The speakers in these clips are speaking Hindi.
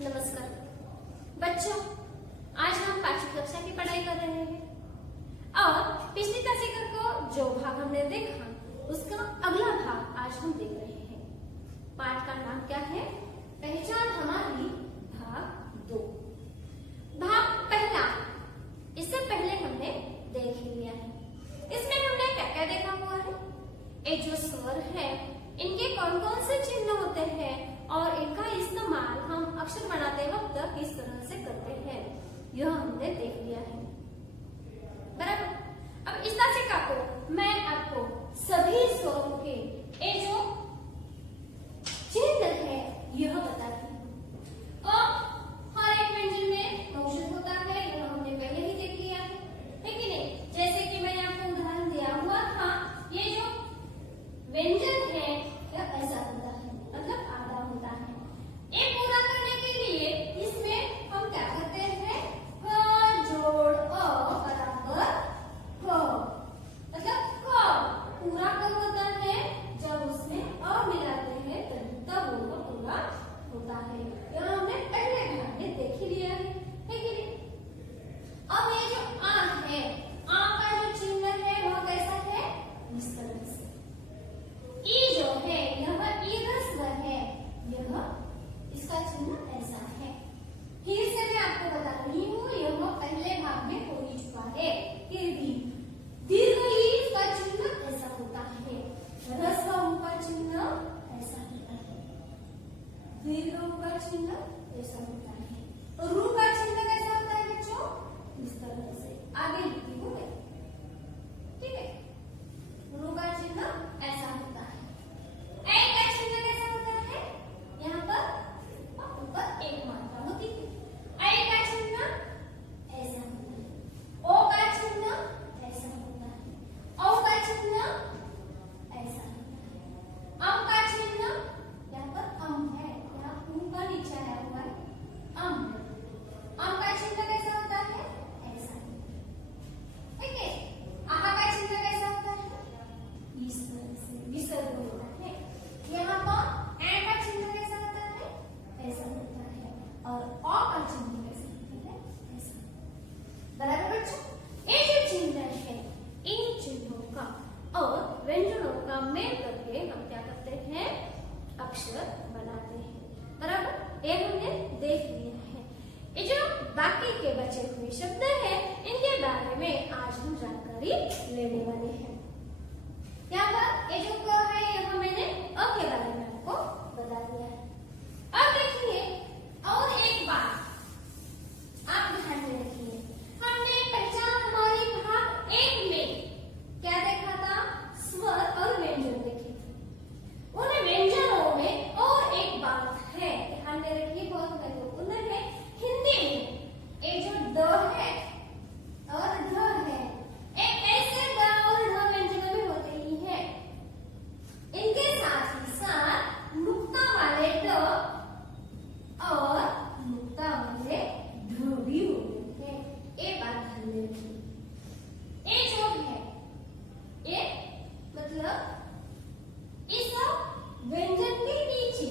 नमस्कार बच्चों, आज हम पांचवी कक्षा की पढ़ाई कर रहे हैं और पिछली कक्षा को जो भाग हमने देखा उसका अगला भाग आज हम देख रहे हैं। पाठ का नाम क्या है? पहचान हमारी भाग 2। भाग पहला इससे पहले हमने देख लिया है। इसमें हमने क्या क्या देखा हुआ है? ये जो स्वर है इनके कौन कौन से चिन्ह होते हैं और इनका इस्तेमाल हम अक्षर बनाते वक्त किस तरह से करते हैं, यह हमने देख लिया है। बराबर। अब इस तासिका को मैं आपको सभी स्वरों के ये जो चिन्ह है यह बताती हूँ। हर एक व्यंजन में औषध होता है, यह हमने पहले ही देख लिया है कि नहीं? जैसे कि मैंने आपको उदाहरण दिया हुआ था, ये जो व्यंजन है यह ऐसा होता है, मतलब आधा होता है। ये पूरा करने के लिए इसमें हम क्या करते हैं? क जोड़ अ बराबर क, मतलब क पूरा कब होता है? जब उसमें अ मिलाते हैं तब वो पूरा होता है। यह हमने पहले भाग में देख ही लिया है कि नहीं? अब ये जो आ है, आ का जो चिन्ह है वह कैसा है? इस तरह से। ई जो है यह ईरस्व है, यह इसका चिन्ह ऐसा है। फिर से मैं आपको बता रही हूँ, यह पहले भाग में हो ही चुका है। फिर भी दीर्घ ई का चिन्ह ऐसा होता है, ह्रस्व ऊ का चिन्ह ऐसा होता है, दीर्घ ऊ का चिन्ह ऐसा होता है, रू का चिन्ह कैसा होता है बच्चों? इस तरह से। आगे लिखती हूँ मैं, ठीक है? रू का चिन्ह ऐसा होता है। ए का चिन्ह कैसा होता है? यहाँ पर ऊपर एक मात्रा होती है। ए का चिन्ह ऐसा होता है, ओ का चिन्ह ऐसा होता है, औ का चिन्ह ऐसा होता है, अम का चिन्ह यहाँ पर अम है, यहाँ ऊपर नीचे आया हुआ है अम। अम का चिन्ह कैसा होता है? ऐसा होता है, ठीक है? आहा का चिन्ह कैसा होता है? इस तरह से विसर्ग होता है। यहाँ पर ए का चिन्ह कैसा होता है? ऐसा होता है, और अ का चिन्ह कैसा होता है? ऐसा। बराबर बच्चों? ये जो चिन्ह है इन चिन्हों का और व्यंजनों का मेल करके हम क्या करते हैं? अक्षर बनाते हैं। बराबर? ये हमने देख लिया है। ये जो बाकी के बचे हुए शब्द हैं इनके बारे में आज हम जानकारी लेने वाले हैं। यहाँ पर ये जो क है यह मैंने अ के बारे में आपको बता दिया है। अब देखिए और एक बात आप ध्यान में रखिए, हमने पहचान हमारी भाग 1 में क्या देखा था? स्वर और व्यंजन देखे थे। उन व्यंजनों में और एक बात है, ध्यान में रखिए, बहुत महत्वपूर्ण है। हिंदी में ये जो द है और ध है, एक ऐसे द और ढ व्यंजनों में होते ही है। इनके साथ ही साथ नुक्ता वाले ड और नुक्ता वाले ढ भी होते हैं। ये बात ध्यान में रखिए। ये जो है ये मतलब इस व्यंजन के नीचे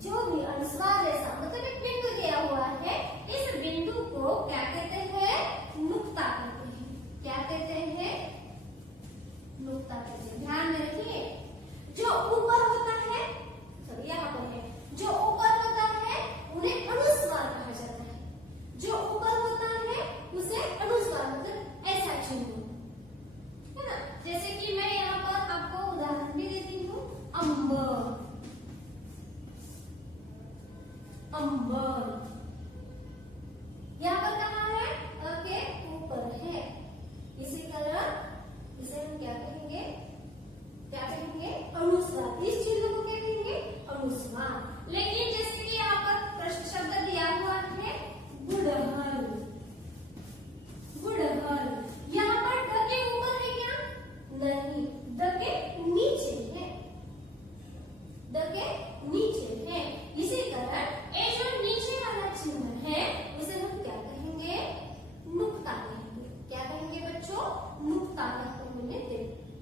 जो भी अनुस्वार जैसा मतलब एक बिंदु दिया हुआ है, इस बिंदु को क्या कहते हैं? नुक्ता कहते हैं। क्या कहते हैं? नुक्ता कहते हैं। ध्यान में रखिए, जो ऊपर होता है, सॉरी यहाँ पर है, जो ऊपर होता है उन्हें अनुस्वार कहा जाता है। जो ऊपर होता है उसे अनुस्वार मतलब ऐसा चिन्ह है ना। जैसे कि मैं यहाँ पर आपको उदाहरण भी देती हूँ, अंबर, अंबर यहाँ पर कहाँ है? अ के ऊपर है। इसी तरह इसे हम क्या कहेंगे? क्या कहेंगे? अनुस्वार। इस चिन्ह को क्या कहेंगे? अनुस्वार। लेकिन जैसे कि यहाँ पर प्रश्न शब्द दिया हुआ है गुड़हल, गुड़हल, यहाँ पर ड के ऊपर है क्या? नहीं, ड के नीचे है, ड के नीचे है। इसी तरह ये जो नीचे वाला चिन्ह है उसे हम क्या कहेंगे? नुक्ता कहेंगे। क्या कहेंगे बच्चों? नुक्ता। हमने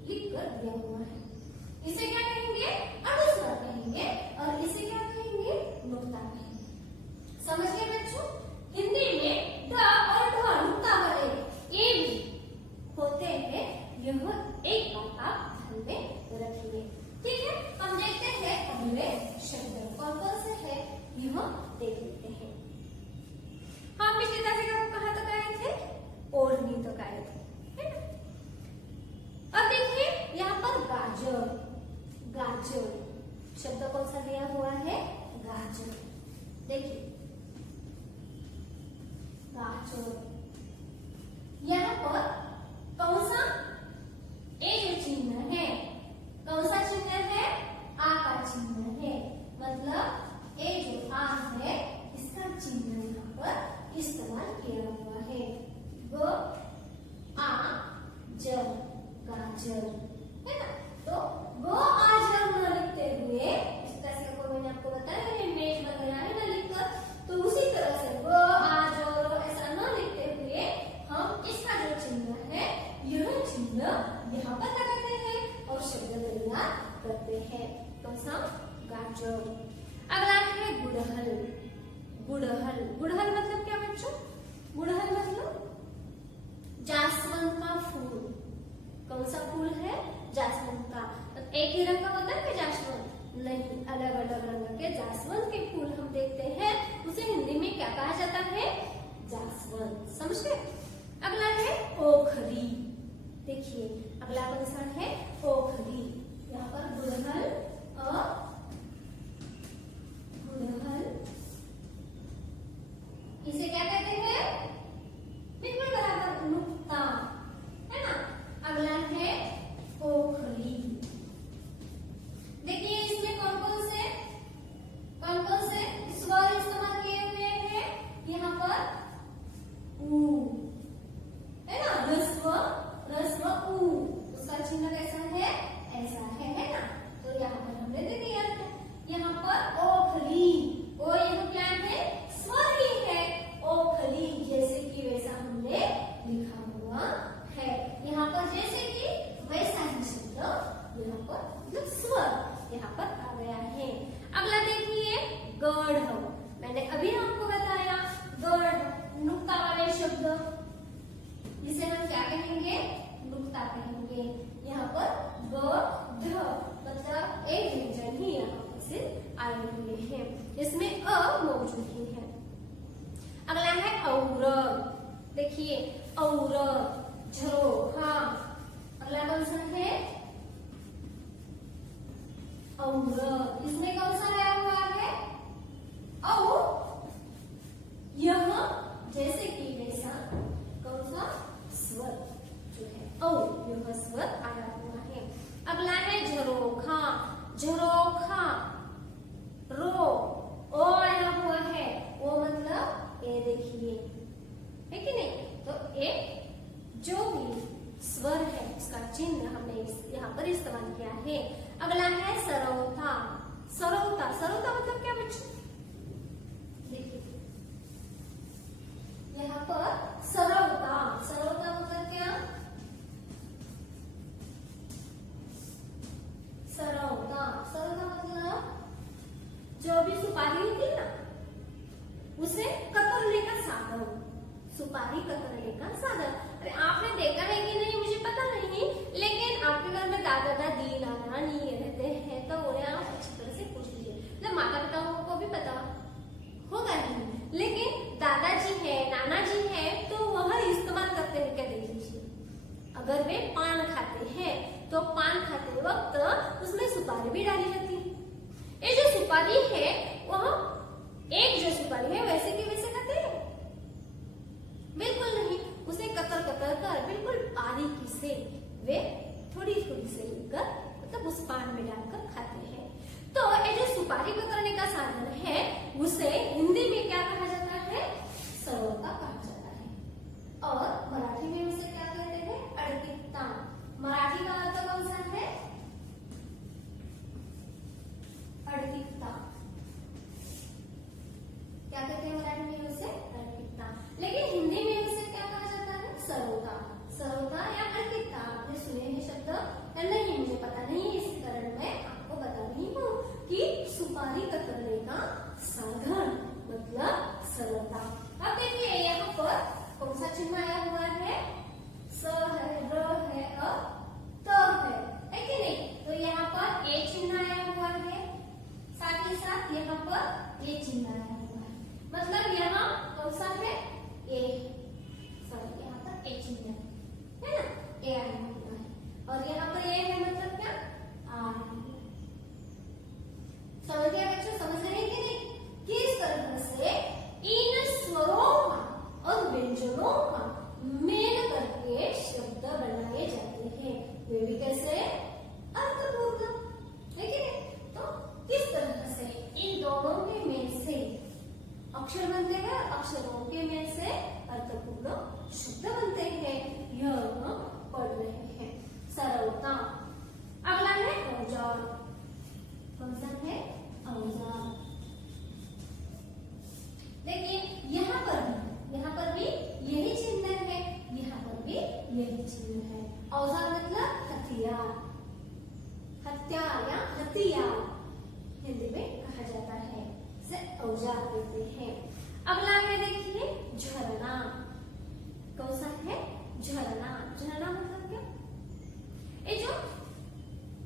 लिख कर दिया हुआ है। इसे क्या कहेंगे? अनुस्वार कहेंगे। और इसे क्या शब्द कौन कौन से है यह देख लेते हैं। हाँ, पिछली क्लास में आपको कहाँ तक आए थे? ओढ़नी तक आए थे, है ना। अब देखिए यहाँ पर गाजर, गाजर शब्द कौन सा दिया हुआ है? गाजर। देखिए गाजर, यहाँ पर कौन सा ए जो चिन्ह है, कौन सा चिन्ह है? आ का चिन्ह है, मतलब ए जो आ है इसका चिन्ह यहाँ पर इस्तेमाल किया हुआ है। ग आ जर, गाजर, है ना। तो ग आ जर न लिखते हुए, इस तरह से कोई मैंने आपको बताया मेष वगैरह है ना लिखकर, तो उसी तरह से ग आ जर ऐसा न लिखते हुए हम इसका जो चिन्ह है यह चिन्ह यहाँ पर लगाते हैं और शब्द तैयार करते हैं। कौन सा? गाजर। अगला है गुड़हल, गुड़हल, गुड़हल मतलब क्या बच्चों? गुड़हल मतलब जासवंत का फूल। कौन सा फूल है? जासवंत का। तो एक ही रंग का होता है जासवंत? नहीं, अलग अलग रंग के जासवंत के फूल हम देखते हैं, उसे हिंदी में क्या कहा जाता है? जासवंत। समझ गए? अगला है ओखरी। देखिए अगला कौन सा है? ओखरी। यहाँ पर गुड़हल और गुड़हल, इसे क्या कहते हैं? बिल्कुल बराबर, नुक्ता, है ना। अगला है ओखरी। देखिए इसमें कौन कौन से स्वर इस्तेमाल किए हुए हैं? यहाँ पर ऊ, है ना, रस्व ऊ, उसका चिन्ह कैसा है? ऐसा है ना। तो यहाँ पर हमने दे दिया है, यहाँ पर ओखली, ओ यह क्या है? स्वर ही है, ओखली जैसे कि वैसा हमने लिखा हुआ है। यहाँ पर जैसे कि वैसा ही शब्द यहाँ पर मतलब स्वर यहाँ पर आ गया है। अगला देखिए गढ़, मैंने अभी आपको बताया गढ़ नुक्ता वाले शब्द, जिसे हम क्या कहेंगे? नुक्ता कहेंगे। यहाँ पर ग ध मतलब एक व्यंजन ही यहाँ पर से आए हुए हैं, इसमें अ मौजूद ही है। अगला है और। देखिए और, झरोखा। अगला कौन सा है? और, इसमें कौन सा आया हुआ है? और यह जैसे कि वैसा कौन सा स्वर जो है और यह स्वर आया हुआ है। अगला है झरोखा, झरोखा रो, ओ आया हुआ है, ओ मतलब ए। देखिए है कि नहीं? तो ए जो भी स्वर है उसका चिन्ह हमने यहाँ पर इस्तेमाल किया है। अगला है सरौता, सरौता, सरौता मतलब क्या बच्चों? देखिए यहाँ पर सरौता, सरौता मतलब क्या? सरौता, सरौता मतलब जो भी सुपारी होती है ना उसे कतरने का साधन, सुपारी कतरने का साधन। अरे आपने देखा है कि नहीं मुझे पता नहीं, लेकिन आपके घर में दादा दादी नाना नानी रहते हैं तो उन्हें आप अच्छी तरह से पूछ लीजिए, मतलब माता पिता को भी पता होगा ही, लेकिन दादाजी है नाना जी है तो वह इस्तेमाल करते हैं क्या? देख लीजिए, अगर वे पान खाते हैं तो पान खाते वक्त उसमें सुपारी भी डाली जाती है। ये जो सुपारी है वह एक जो सुपारी है वैसे की वैसे खाते हैं? बिल्कुल नहीं, उसे कतर कतर कर बिल्कुल बारीकी से वे थोड़ी थोड़ी से लेकर मतलब उस पान में डालकर खाते हैं। तो ये जो सुपारी कतरने का साधन है उसे हिंदी में क्या कहा जाता है? सरौता कहा जाता है। और मराठी में उसे क्या कहते हैं? अडकित्ता। मराठी का अर्थ कौन सा है? अडकित्ता। क्या कहते हैं मराठी में उसे? अडकित्ता। लेकिन हिंदी में उसे क्या कहा जाता है? सरौता। सरौता या अडकित्ता आपने सुने हैं शब्द या नहीं मुझे पता नहीं, इसी कारण मैं आपको बता रही हूँ कि सुपारी कतरने का साधन मतलब शब्द बनते हैं यह हम पढ़ रहे हैं। सरलता। अगला है औजार। कौन सा है? औजार। देखिए यहाँ पर भी यही चिन्ह है, यहाँ पर भी यही चिन्ह है। औजार मतलब हथियार, हथियार या हथियार हिंदी में कहा जाता है, इसे औजार कहते हैं। अगला है देखिए झरना। कौन सा है? झरना। झरना मतलब क्या? ये जो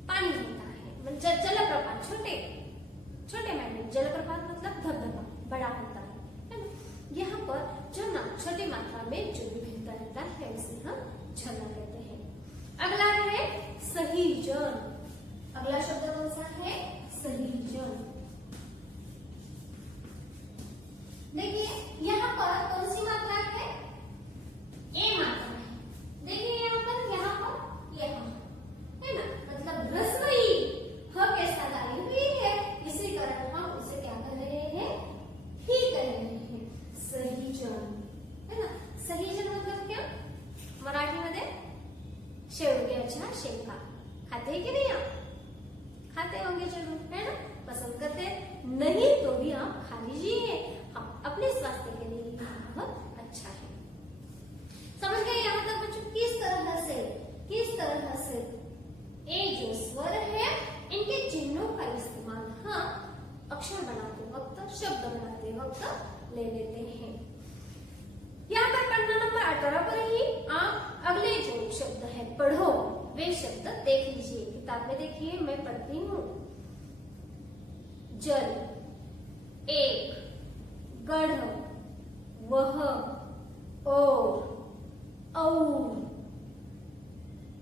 पानी होता है, जलप्रपात, छोटे में जलप्रपात मतलब धबधबा बड़ा होता है ना? यहाँ पर जो ना छोटी मात्रा में जो भी बहता रहता है उसे हम झरना कहते हैं। अगला है सहीजन। अगला शब्द कौन सा है? सहीजन। देखिए यहाँ पर कौन सी मात्रा है? ए मात्रा है। देखिए यहाँ पर है ना, मतलब रसवई ह के साथ आई हुई है, इसी कारण हम उसे क्या कर रहे हैं? ही कर रहे हैं, सहीजन, है ना। सहीजन मतलब क्या? मराठीमध्ये शेवग्याच्या शेंगा खाते कि नहीं आप? खाते होंगे जरूर, है ना, पसंद करते हैं। नहीं तो भी आप खा लीजिए, हाँ, अपने स्वास्थ्य के लिए बहुत अच्छा है। समझ गए यहाँ तक बच्चों? किस तरह से ये जो स्वर है इनके चिन्हों का इस्तेमाल हम अक्षर बनाते वक्त, शब्द बनाते वक्त ले लेते हैं। यहाँ पर पढ़ना नंबर 18 पर ही आप अगले जो शब्द है पढ़ो, वे शब्द देख लीजिए। किताब में देखिए, मैं पढ़ती हूँ। जल, एक, गढ़, वह, और,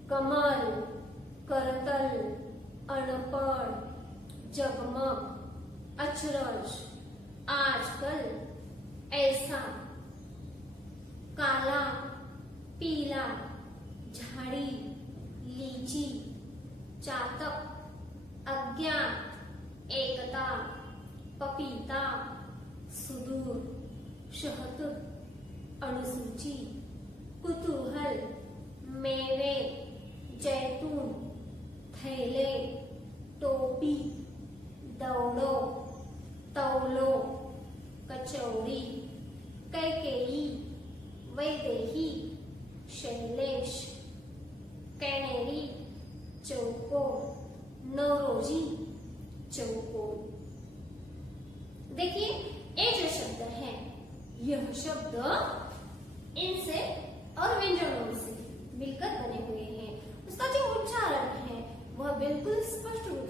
कमल, करतल, अनपढ़, जगमग, अचरज, आजकल, ऐसा, काला, पीला, झाड़ी, लीची, चातक, अज्ञात, एकता, पपीता, सुदूर, शहतूत, अनुसूची, कुतूहल, मेवे, जैतून, थैले, टोपी, दौड़ो, तौलो, कचौड़ी, कैकेयी, वैदेही, शैलेश, कैनेरी, चौकोर, नौरोजी, चौकोर। देखिए ये जो शब्द है, यह शब्द इनसे और व्यंजनों से मिलकर बने हुए हैं। उसका जो उच्चारण है वह बिल्कुल स्पष्ट रूप